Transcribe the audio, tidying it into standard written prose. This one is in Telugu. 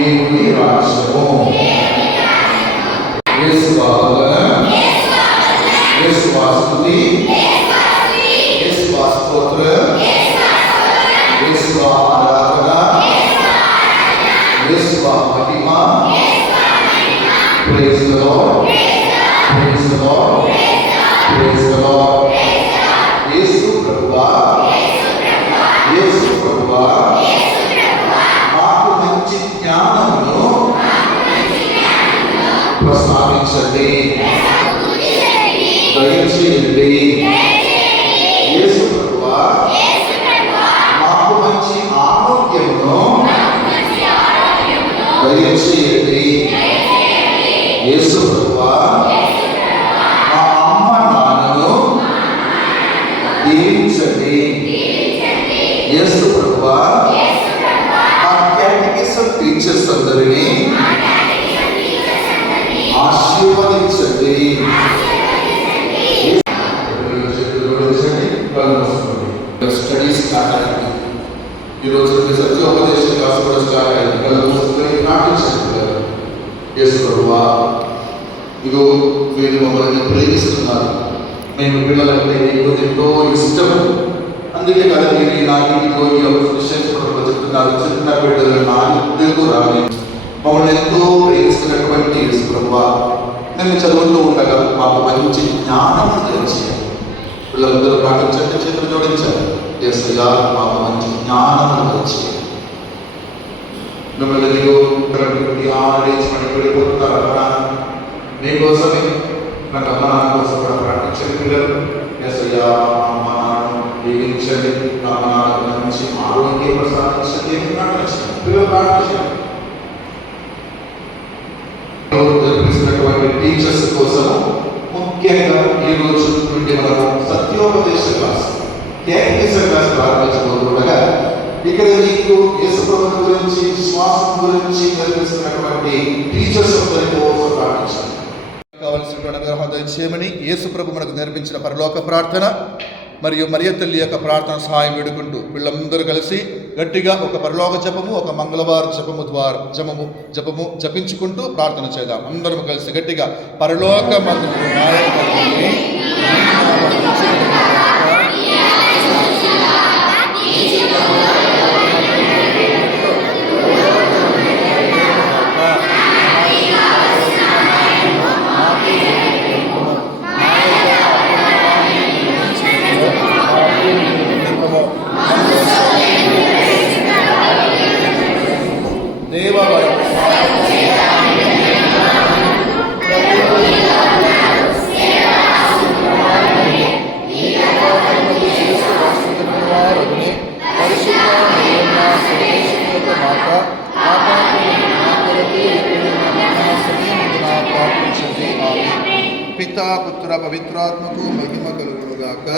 దేవుని రాజ్యము. యేసు ఆరాధన, యేసు స్తుతి, యేసు స్తోత్రం, యేసు ఆరాధన, యేసు మహిమ. Praise the Lord, praise the Lord, praise the Lord. యేసు ప్రభువా, యేసు ప్రభువా, మాకు మంచి జ్ఞానమును ప్రసాదించండి, దయచేయండి. యేసు ప్రభువా, మాకు మంచి ఆరోగ్యమును దయచేయండి. యేసు ప్రభువా, మా అమ్మ నాన్నను దీవించండి. యేసు ప్రభువా, మా కేటగిజం టీచర్స్ అందరినీ ఆశీర్వదించండి. స్టడీ స్టార్ట్ అయింది. ఈరోజు సత్యోపదేశ క్లాస్ కూడా స్టార్ట్ అయింది. నాటించండి. యేసు ప్రభువా, ఇగో మీరు మమ్మల్ని ప్రేమిస్తున్నారు. మేము పిల్లలంటే నీకు ఎంతో ఇష్టం. అందుకే కదా మీరు ఈ నాటితో చెప్తున్నారు, చిన్న బిడ్డలు నా ఇద్దరు రాని మమ్మల్ని ఎంతో ప్రేమిస్తున్నటువంటి యేసు ప్రభువా, మేము చదువుతూ ఉండగా మాకు మంచి జ్ఞానం తెలియచేయాలి. పిల్లలందరూ పాటించండి, చేతులు జోడించాలి. యేసయ్యా, మాకు మంచి జ్ఞానం తెలియచేయాలి. మిమ్మల్ని వెళ్ళిపోతున్నారమ్మా, మీకోసమే నాకు అమ్మ నాన్న కోసం కూడా ప్రార్థించండి. పిల్లలు యేసయ్యా, అమ్మ నాన్న దీవించండి, అమ్మ నాన్నకు మంచి ఆరోగ్యం ప్రసాదించండి. పిల్లలు ప్రార్థించండి. జరిపిస్తున్నటువంటి టీచర్స్ కోసం ముఖ్యంగా ఈ రోజు నుండి మనము సత్యోపదేశ క్లాస్, కేటగిజం క్లాస్ ప్రారంభించబోతుండగా ఇక్కడ నీకు యేసు ప్రభువు గురించి, విశ్వాసం గురించి నేర్పిస్తున్నటువంటి టీచర్స్ అందరికీ కోసం ప్రార్థించాలి. కావలసినటువంటి అనుగ్రహం దయచేయమని యేసు ప్రభు మనకు నేర్పించిన పరలోక ప్రార్థన మరియు మరియ తల్లి యొక్క ప్రార్థన సహాయం వేడుకుంటూ వీళ్ళందరూ కలిసి గట్టిగా ఒక పరలోక జపము, ఒక మంగళవార జపము ద్వారా జపము జపించుకుంటూ ప్రార్థన చేద్దాం. అందరం కలిసి గట్టిగా పరలోక మందులు పితా పుత్ర పవిత్రాత్మకు మహిమ కలుగునుగాక.